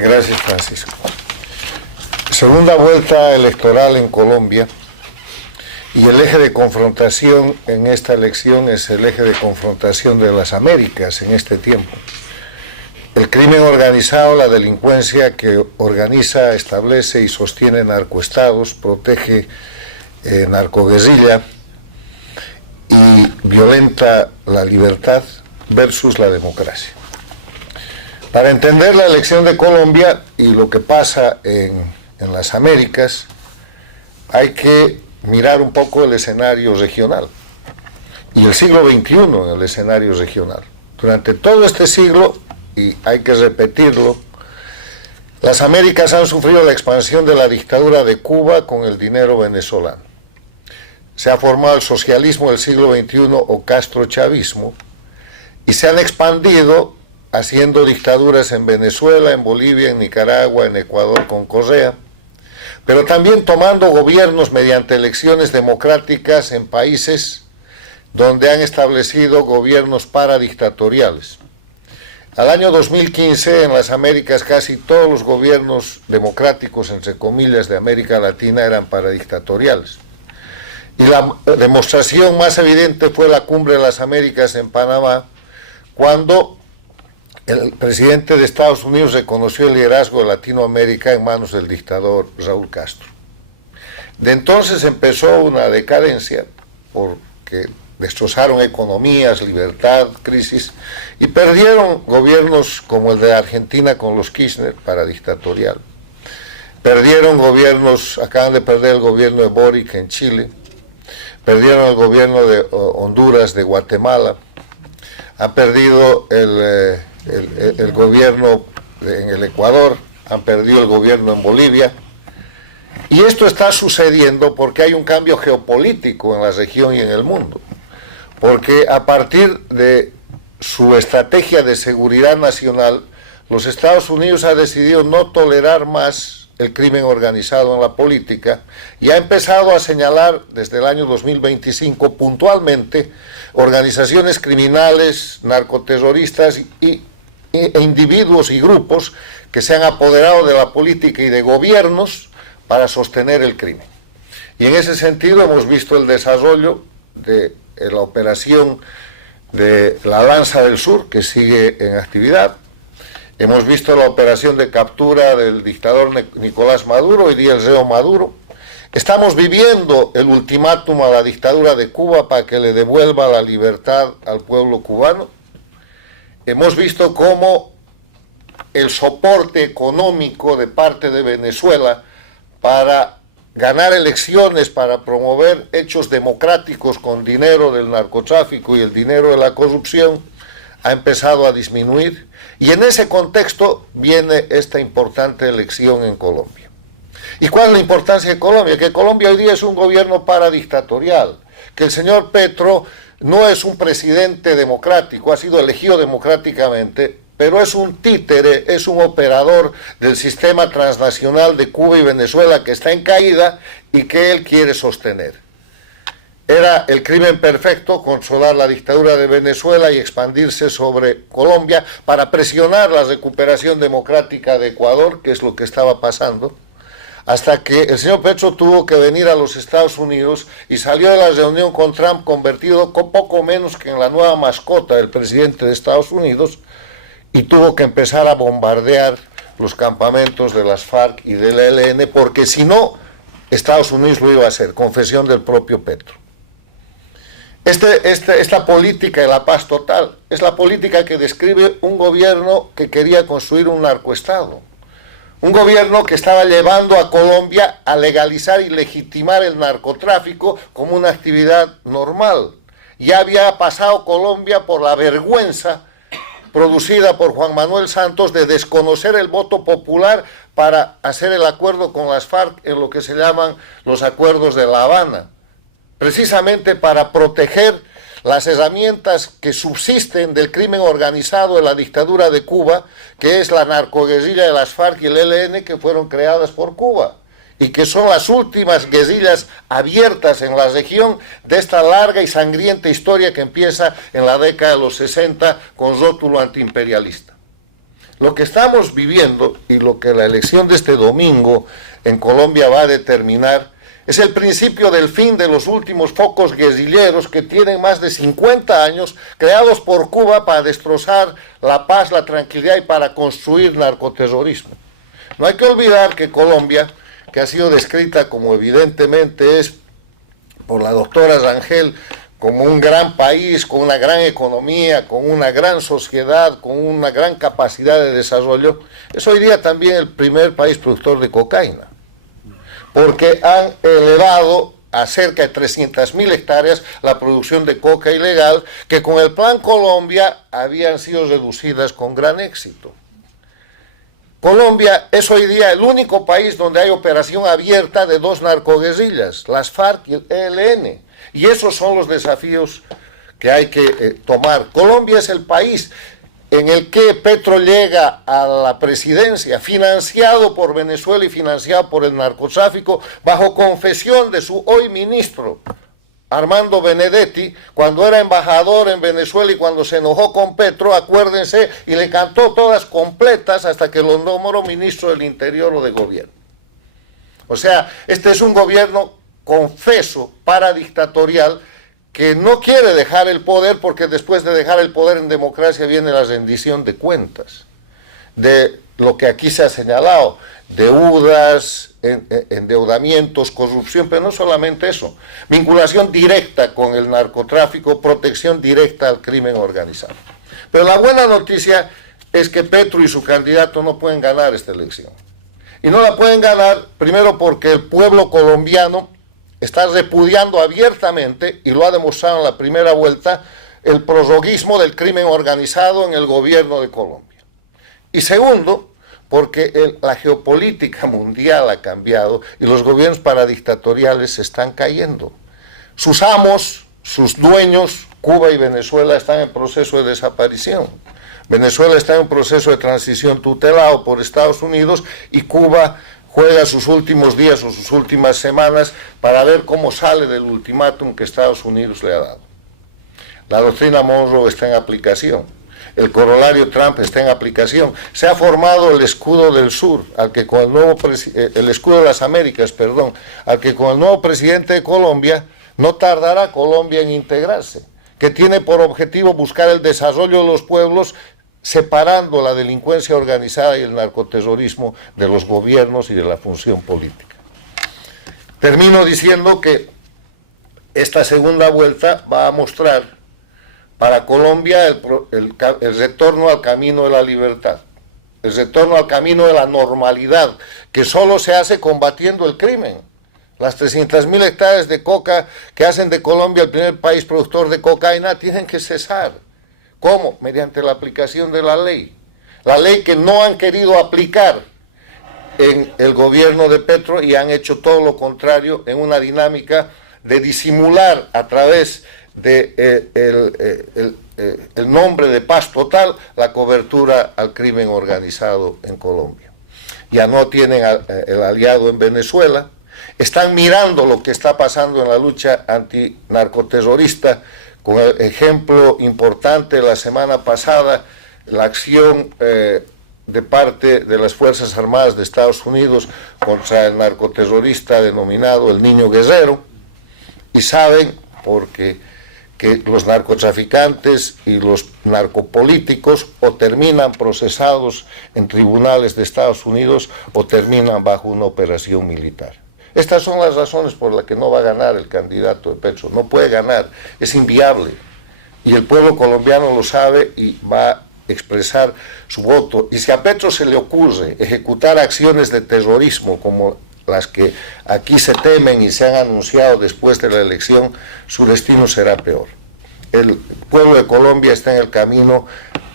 Gracias, Francisco. Segunda vuelta electoral en Colombia, y el eje de confrontación en esta elección es el eje de confrontación de las Américas en este tiempo. El crimen organizado, la delincuencia que organiza, establece y sostiene narcoestados, protege narcoguerrilla y violenta la libertad versus la democracia. Para entender la elección de Colombia y lo que pasa en las Américas, hay que mirar un poco el escenario regional y el siglo XXI en el escenario regional. Durante todo este siglo, y hay que repetirlo, las Américas han sufrido la expansión de la dictadura de Cuba con el dinero venezolano. Se ha formado el socialismo del siglo XXI o castrochavismo y se han expandido haciendo dictaduras en Venezuela, en Bolivia, en Nicaragua, en Ecuador con Correa, pero también tomando gobiernos mediante elecciones democráticas en países donde han establecido gobiernos paradictatoriales. Al año 2015, en las Américas, casi todos los gobiernos democráticos, entre comillas, de América Latina eran paradictatoriales. Y la demostración más evidente fue la Cumbre de las Américas en Panamá, cuando el presidente de Estados Unidos reconoció el liderazgo de Latinoamérica en manos del dictador Raúl Castro. De entonces empezó una decadencia porque destrozaron economías, libertad, crisis, y perdieron gobiernos como el de Argentina con los Kirchner, paradictatorial. Perdieron gobiernos, acaban de perder el gobierno de Boric en Chile, perdieron el gobierno de Honduras, de Guatemala, han perdido el gobierno en el Ecuador, han perdido el gobierno en Bolivia, y esto está sucediendo porque hay un cambio geopolítico en la región y en el mundo, porque a partir de su estrategia de seguridad nacional, los Estados Unidos han decidido no tolerar más el crimen organizado en la política y ha empezado a señalar desde el año 2025 puntualmente organizaciones criminales, narcoterroristas e individuos y grupos que se han apoderado de la política y de gobiernos para sostener el crimen. Y en ese sentido hemos visto el desarrollo de la operación de la Lanza del Sur, que sigue en actividad. Hemos visto la operación de captura del dictador Nicolás Maduro, hoy día el reo Maduro. Estamos viviendo el ultimátum a la dictadura de Cuba para que le devuelva la libertad al pueblo cubano. Hemos visto cómo el soporte económico de parte de Venezuela para ganar elecciones, para promover hechos democráticos con dinero del narcotráfico y el dinero de la corrupción, ha empezado a disminuir. Y en ese contexto viene esta importante elección en Colombia. ¿Y cuál es la importancia de Colombia? Que Colombia hoy día es un gobierno paradictatorial, que el señor Petro no es un presidente democrático, ha sido elegido democráticamente, pero es un títere, es un operador del sistema transnacional de Cuba y Venezuela que está en caída y que él quiere sostener. Era el crimen perfecto controlar la dictadura de Venezuela y expandirse sobre Colombia para presionar la recuperación democrática de Ecuador, que es lo que estaba pasando, hasta que el señor Petro tuvo que venir a los Estados Unidos y salió de la reunión con Trump convertido con poco menos que en la nueva mascota del presidente de Estados Unidos, y tuvo que empezar a bombardear los campamentos de las FARC y del ELN, porque si no, Estados Unidos lo iba a hacer, confesión del propio Petro. Esta política de la paz total es la política que describe un gobierno que quería construir un narcoestado, un gobierno que estaba llevando a Colombia a legalizar y legitimar el narcotráfico como una actividad normal. Ya había pasado Colombia por la vergüenza producida por Juan Manuel Santos de desconocer el voto popular para hacer el acuerdo con las FARC en lo que se llaman los acuerdos de La Habana, precisamente para proteger las herramientas que subsisten del crimen organizado de la dictadura de Cuba, que es la narcoguerrilla de las FARC y el ELN, que fueron creadas por Cuba y que son las últimas guerrillas abiertas en la región de esta larga y sangrienta historia que empieza en la década de los 60 con rótulo antiimperialista. Lo que estamos viviendo y lo que la elección de este domingo en Colombia va a determinar es el principio del fin de los últimos focos guerrilleros que tienen más de 50 años, creados por Cuba para destrozar la paz, la tranquilidad y para construir narcoterrorismo. No hay que olvidar que Colombia, que ha sido descrita como evidentemente es por la doctora Rangel, como un gran país, con una gran economía, con una gran sociedad, con una gran capacidad de desarrollo, es hoy día también el primer país productor de cocaína, porque han elevado a cerca de 300.000 hectáreas la producción de coca ilegal, que con el Plan Colombia habían sido reducidas con gran éxito. Colombia es hoy día el único país donde hay operación abierta de dos narcoguerrillas, las FARC y el ELN, y esos son los desafíos que hay que tomar. Colombia es el país en el que Petro llega a la presidencia, financiado por Venezuela y financiado por el narcotráfico, bajo confesión de su hoy ministro, Armando Benedetti, cuando era embajador en Venezuela y cuando se enojó con Petro, acuérdense, y le cantó todas completas hasta que lo nombró ministro del Interior o de Gobierno. O sea, este es un gobierno confeso, paradictatorial, que no quiere dejar el poder porque después de dejar el poder en democracia viene la rendición de cuentas de lo que aquí se ha señalado, deudas, endeudamientos, corrupción, pero no solamente eso, vinculación directa con el narcotráfico, protección directa al crimen organizado. Pero la buena noticia es que Petro y su candidato no pueden ganar esta elección. Y no la pueden ganar, primero porque el pueblo colombiano está repudiando abiertamente, y lo ha demostrado en la primera vuelta, el prorroguismo del crimen organizado en el gobierno de Colombia. Y segundo, porque la geopolítica mundial ha cambiado y los gobiernos paradictatoriales se están cayendo. Sus amos, sus dueños, Cuba y Venezuela, están en proceso de desaparición. Venezuela está en un proceso de transición tutelado por Estados Unidos y Cuba juega sus últimos días o sus últimas semanas para ver cómo sale del ultimátum que Estados Unidos le ha dado. La doctrina Monroe está en aplicación. El corolario Trump está en aplicación. Se ha formado el escudo del sur, al que con el nuevo el escudo de las Américas, perdón, al que con el nuevo presidente de Colombia no tardará Colombia en integrarse, que tiene por objetivo buscar el desarrollo de los pueblos, separando la delincuencia organizada y el narcoterrorismo de los gobiernos y de la función política. Termino diciendo que esta segunda vuelta va a mostrar para Colombia el retorno al camino de la libertad, el retorno al camino de la normalidad, que solo se hace combatiendo el crimen. Las 300.000 hectáreas de coca que hacen de Colombia el primer país productor de cocaína tienen que cesar. ¿Cómo? Mediante la aplicación de la ley. La ley que no han querido aplicar en el gobierno de Petro y han hecho todo lo contrario en una dinámica de disimular a través de el nombre de paz total la cobertura al crimen organizado en Colombia. Ya no tienen el aliado en Venezuela, están mirando lo que está pasando en la lucha antinarcoterrorista, con el ejemplo importante la semana pasada, la acción de parte de las Fuerzas Armadas de Estados Unidos contra el narcoterrorista denominado el Niño Guerrero, y saben porque que los narcotraficantes y los narcopolíticos o terminan procesados en tribunales de Estados Unidos o terminan bajo una operación militar. Estas son las razones por las que no va a ganar el candidato de Petro. No puede ganar, es inviable. Y el pueblo colombiano lo sabe y va a expresar su voto. Y si a Petro se le ocurre ejecutar acciones de terrorismo como las que aquí se temen y se han anunciado después de la elección, su destino será peor. El pueblo de Colombia está en el camino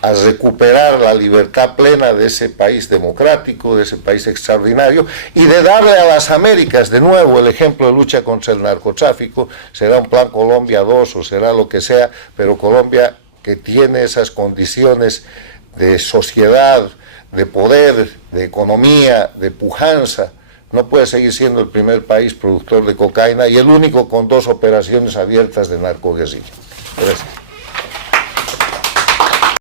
a recuperar la libertad plena de ese país democrático, de ese país extraordinario, y de darle a las Américas de nuevo el ejemplo de lucha contra el narcotráfico. Será un plan Colombia 2 o será lo que sea, pero Colombia, que tiene esas condiciones de sociedad, de poder, de economía, de pujanza, no puede seguir siendo el primer país productor de cocaína y el único con 2 operaciones abiertas de narcoguerrilla. Gracias.